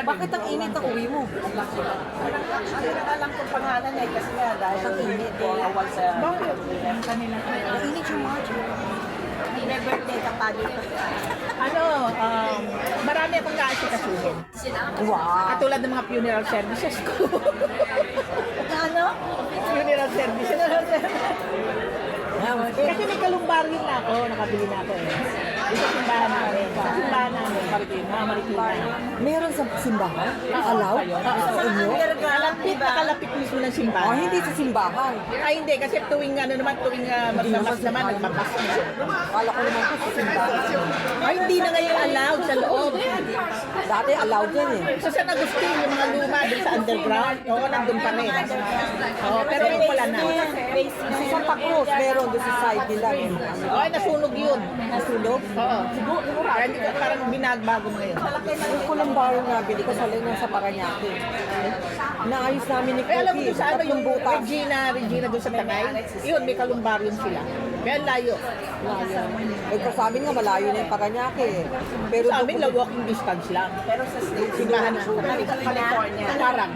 Bakit ang init ang uwi mo? Ang alam kong pangalan eh, kasi nga dahil ang init ko awal sa Mainit yung March. may birthday ka pa dito. Marami akong naasikasuhin. Wow. Katulad ng mga funeral services ko. Ano? Funeral services. Kasi may kalumbaryo na ako, nakabili na ako eh. Sa simbahan namin. Sa simbahan namin, Marikina. Meron sa simbahan? Allowed? Sa inyo? Kalapit mismo ng simbahan. Oh, hindi sa simbahan. Ay hindi, kasi tuwing magdamag naman, nagmapas na. Kala ko naman po sa simbahan. Ay hindi na ngayon allowed sa loob. Dati allowed yan eh. So San Agustin, yung mga luma doon sa underground, oo, nandun pa rin. Oo, pero yung wala na. Sa Santa Cruz, meron doon sa side nila. Ay, nasunog yun. Nasunog? Oo. Kaya hindi ko parang binagbago ngayon. Yung kulambaryo nga, bili ko sa Lenong sa Paranaque. Naayos namin ni Kaya alam mo Cookie, doon sa ano tatlong yung butas. Regina doon sa Tagay, yun, may kalumbaryon sila. Kaya layo. Eh, sa amin nga, malayo na yung Paranaque eh. Pero Sa amin, walking distance lang. Pero sa state, Simbahan na. California. Parang.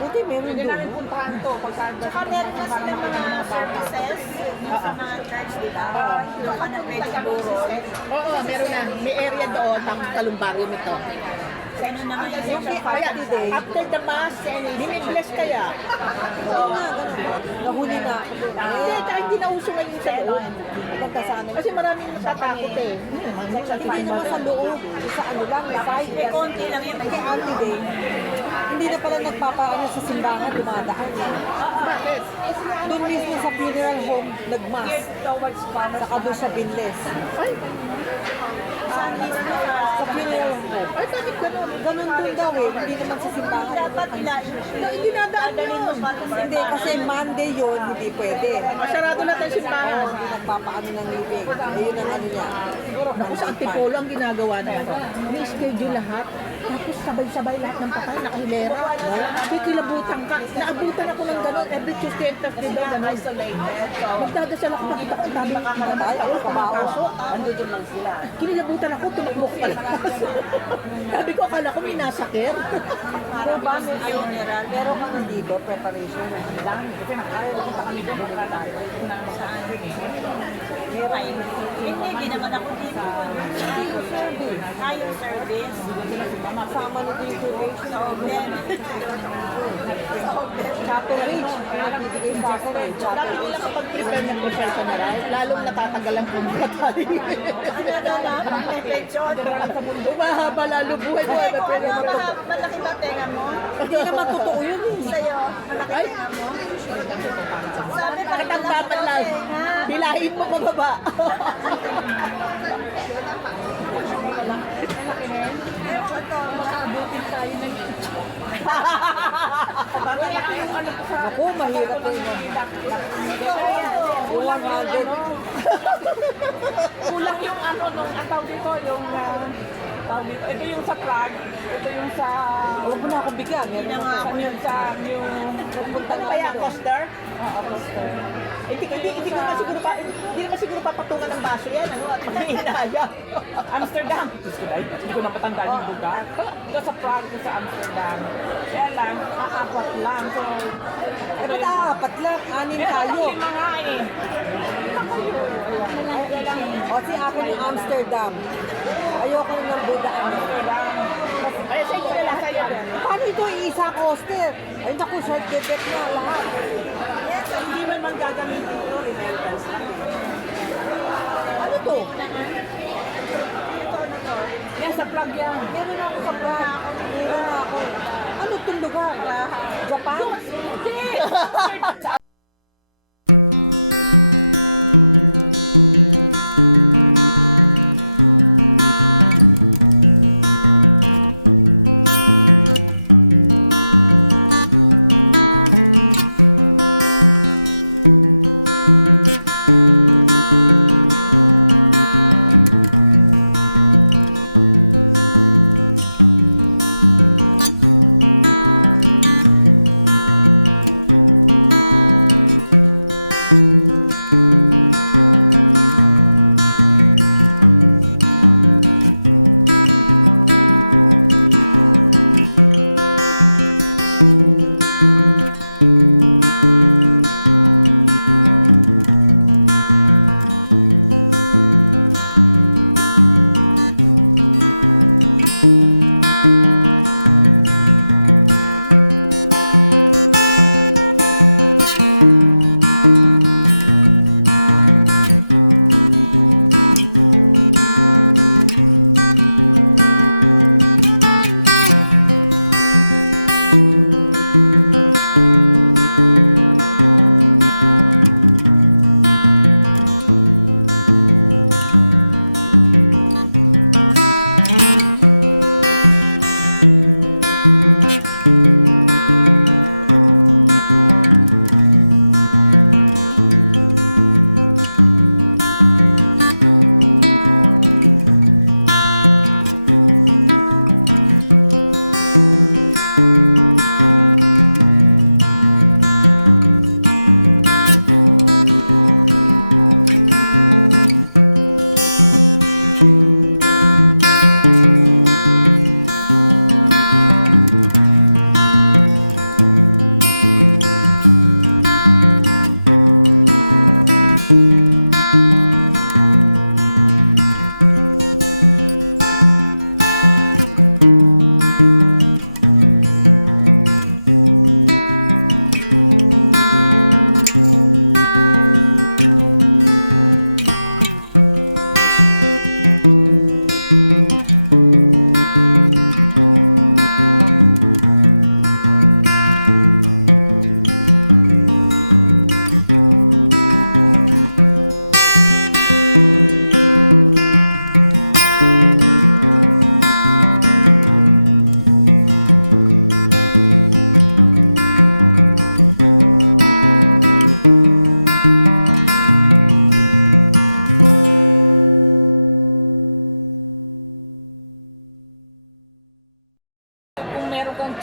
buti meron doon. puntahan to. Tsaka meron na sila mga services sa mga church, di ba? Doon ka na pwede siguro. Oo, meron na. May area doon, tapos kalumbaryon ito. Ano naman yung Kaya, after the mass, binibless kaya. Oo nga, ganun. Nahuli na ako doon. Hindi, tsaka hindi na uso ngayon sa loob. Maganda sa amin. Kasi maraming natatakot eh. Hindi naman sa loob. Sa ano lang, side. may konti lang yung Kay Auntie Day, hindi na pala nagpapaano sa simbahan, dumadaan eh. Bakit? Doon mismo sa funeral home, nagmas. towards farmers. Saka doon sa Binles. Ay, Saan mismo Sa funeral home. ay bakit ganun? Ganun doon daw eh, hindi naman sa simbahan. dapat ilain. Hindi nadaan Dadalhin mo yun. pa sa Hindi, kasi Monday yun, hindi pwede. Masarado lahat ang simbahan. Hindi nagpapaano ng living. Ayun ang ano niya. Siguro Ako sa Antipolo ang ginagawa na ito. May schedule lahat. Tapos sabay-sabay lahat ng patay, nakahilera. Kikilabutan ka. Naabutan ako ng gano'n. Every Tuesday and Thursday daw gano'n. Magdadasal ako, nakita ko ang dami ng patay. Ako kumakaso. Ando doon lang sila. Kinilabutan ako, tumakbo ko pala. Sabi ko, akala ko may nasakir. Pero ba, may funeral, meron kang dito, preparation. Lang. Kasi nakaya, punta kami doon. Ay, hindi naman ako dito. Hindi ko service. Ayong service. Kasama na din yung duration. Then, Chapel Ridge. Nagbibigay sa akin eh. Dati Chapel nila kapag prepare ng profession na rin, lalong natatagalan kung patay. ano na, pang-reflection. Umahaba lalo buhay ko. Ay, kung ano, malaki ba tenga mo? Hindi naman totoo yun eh. Sa'yo, malaki Ay. tenga mo? Sabi pa rin Katanggapan lang. Bilahin mo pababa. Ako, mahirap din yun. Yung 100. Kulang yung ano nung ang tawag dito, yung tawag dito. Ito yung sa Prague, ito yung sa Huwag mo na akong bigyan. Meron ako sa yung sa yung nagpunta Ano na kaya, ako. Coaster? Apostle. Hindi naman siguro papatungan ng baso yan, ano, at mahihinaya. Amsterdam. Hindi ko napatandaan yung lugar. Ito sa Prague, ito sa Amsterdam. Kaya lang, kaapat lang. So, Eh, ba't apat lang? Anim tayo. lima nga eh. O, si akin yung Amsterdam. Ayoko na ng Buddha. Amsterdam. Ay, sa inyo nila, sa'yo. Paano ito iisa coaster? Ay, naku, short debit na lahat. Yes, hindi man man gagamitin ito, remembrance lang. Ano to? Yan, sa Prague yan. Meron ako sa Prague. Meron ako. Ano itong lugar? Japan? Hindi!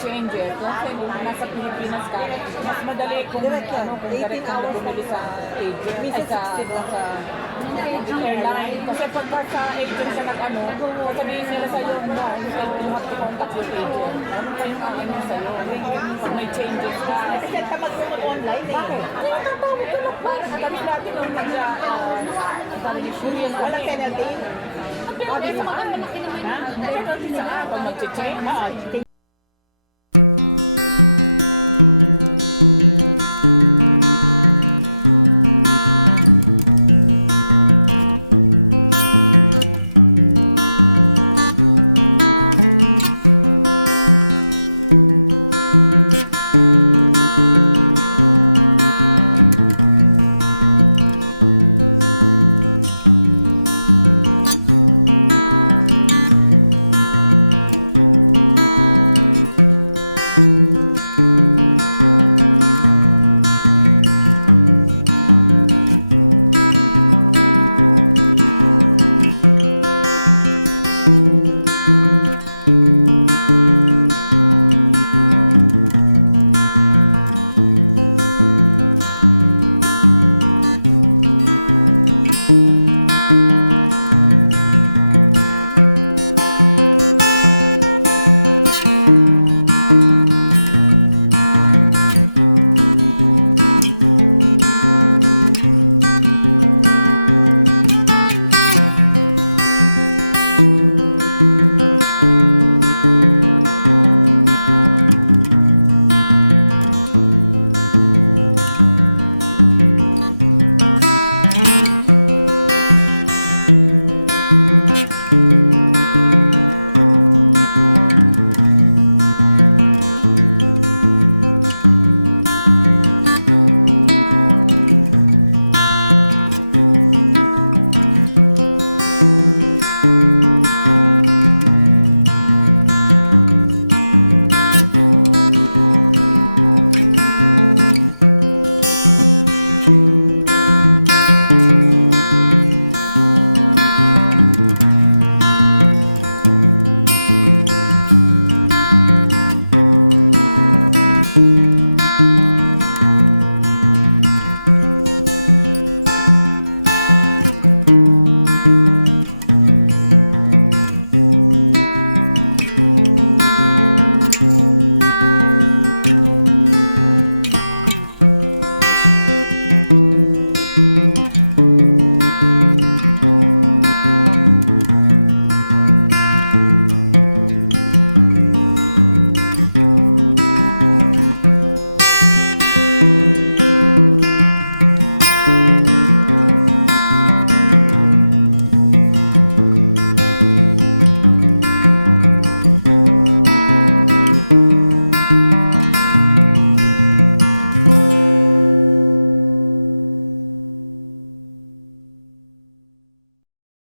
changes. Kasi kung nasa Pilipinas ka, mas madali kung Direct yan. kung 18 direct ka na hours bumili lang sa sa- agent, ay Minsan sa 60 airline. Kasi pagka sa agent ka nag-ano, sabihin nila sa'yo, no, you have to contact your agent. Ano pa yung ano sa'yo? Pag may changes ka. Kasi ka mag-online eh. Bakit? Hindi na tatawag ka lang. Parang kami dati nung Korean kami. Walang penalty. Pero sa mga malaki naman. Ha? Penalty sa pag mag-change. Oo.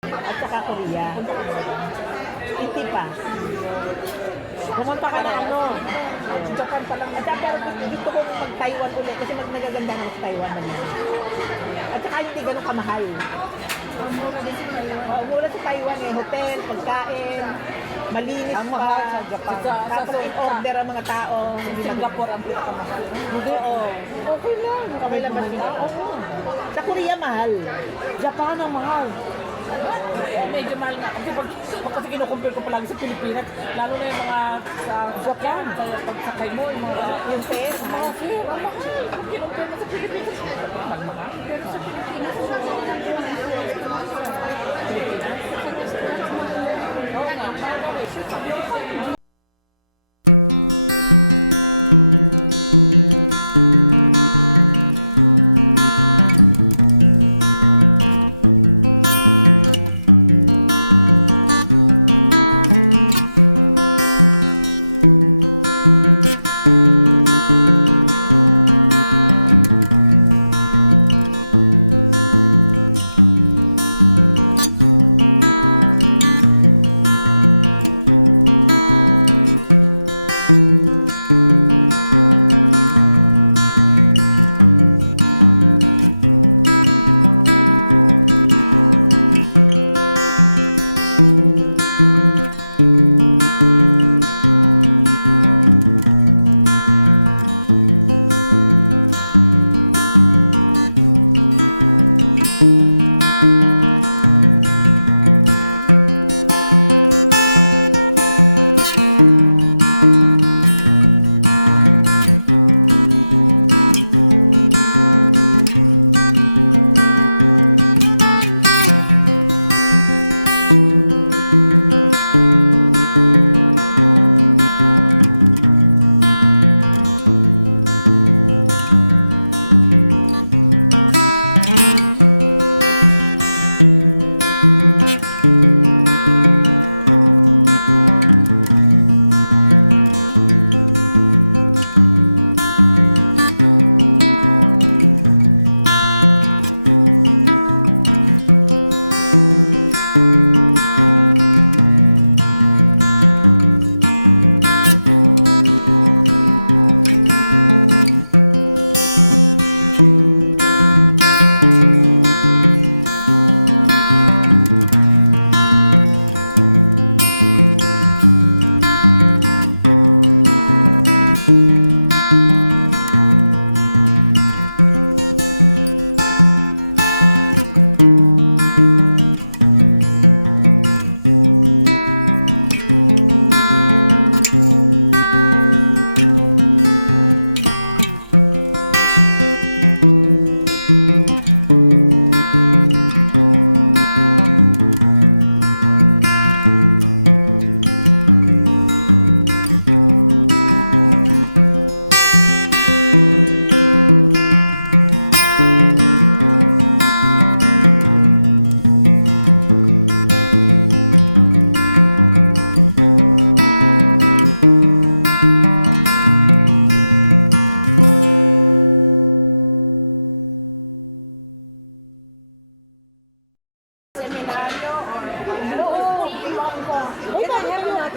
At saka Korea. Hindi pa. Pumunta ka na ano? Japan pa lang. At saka pero gusto kong mag-Taiwan ulit kasi nagaganda na ako sa Taiwan na din. At saka hindi ganun kamahal. Mura sa Taiwan eh. Hotel, pagkain, malinis Ang pa. mahal sa Japan. Tapos in-order ang mga tao. Hindi Singapore ang pinakamahal. Hindi, oo. Okay lang. Okay lang ba sila? Oo. Sa Korea mahal. Japan ang mahal. Medyo mahal nga. Kasi kasi kinukumpare ko palagi sa Pilipinas, lalo na yung mga sa Japan, sa pagsakay mo, yung mga Yung fare, mga fare, ang mahal. Kung kinumpare mo sa Pilipinas, mahal mahal. Pero sa Pilipinas, oo nga, mahal.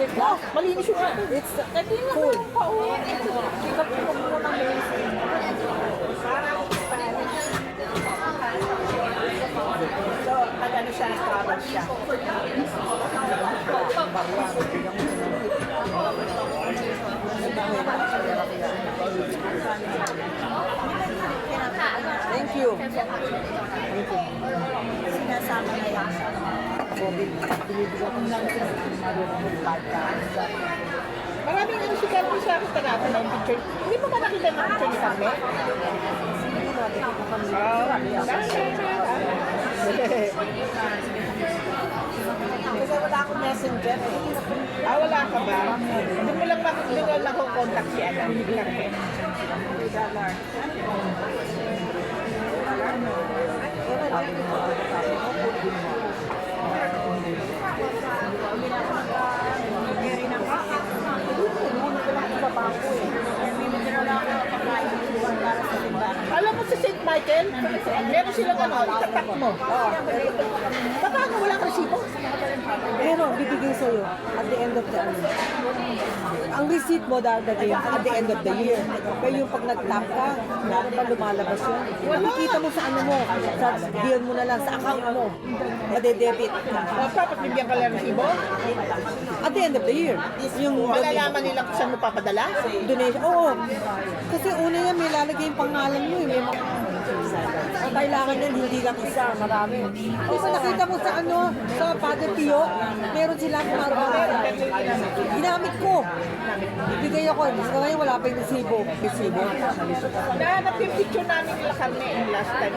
Oh, malinis yung akin. It's Cool. Sikat ko muna ng basin. So, nag-ano siya, travel siya. Thank you. Sinasama na yan. So, binibigyan ko ng Maraming ano si Carmen sa akin natin ng picture. Hindi mo ba nakita yung picture ni Carmen? Kasi wala akong messenger eh. Ah, wala ka ba? Doon mo lang contact si Ana, si Carmen. Alam mo sa St. Michael, meron silang ano, itatak mo. Paano walang resibo? Pero bibigay sa'yo at the end of the ano. Ang receipt mo dadagay at the end of the year. Pero yung pag nag-tap ka, meron pa lumalabas yun. Makikita mo sa ano mo, sa bill mo na lang, sa account mo. Madedebit. Dapat bibigyan ka lang resibo? At the end of the year. Yung Malalaman nila kung saan mo papadala? donation. Oo. Kasi una yan, may lalagay yung pangalan mo. May mga... Ang kailangan yan, hindi lang isa, marami. Di ba nakita mo sa ano, sa Padre Pio, meron silang marami. Ginamit ko. Ibigay ako. Gusto ngayon, wala pa yung resibo. Resibo. Nahanap yung picture namin nila Carmen last time.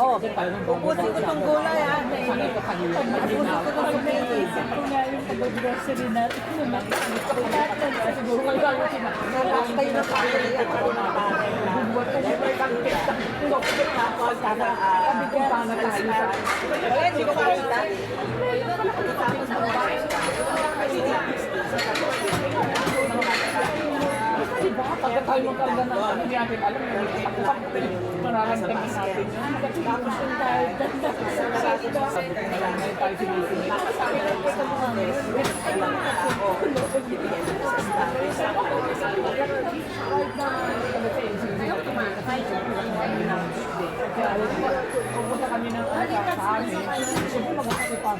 Oh, ubusin ko itong gulay ha. Ubusin ko itong sumilis. Pag-grocery natin, siguro kayo gagawin na. Kayo na pa. Wala, hindi ko makita. Diba? Pagka tayo magkanda ng ano, hindi natin alam yung mararamdaman natin. Tapos yung tayo, sabi ko na lang ngayon tayo sinisinip. Sabi ko po sa mga pupunta kami ng sa amin. Siyempre mag-asipahan.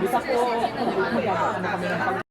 Bisa ko, magagawa kami ng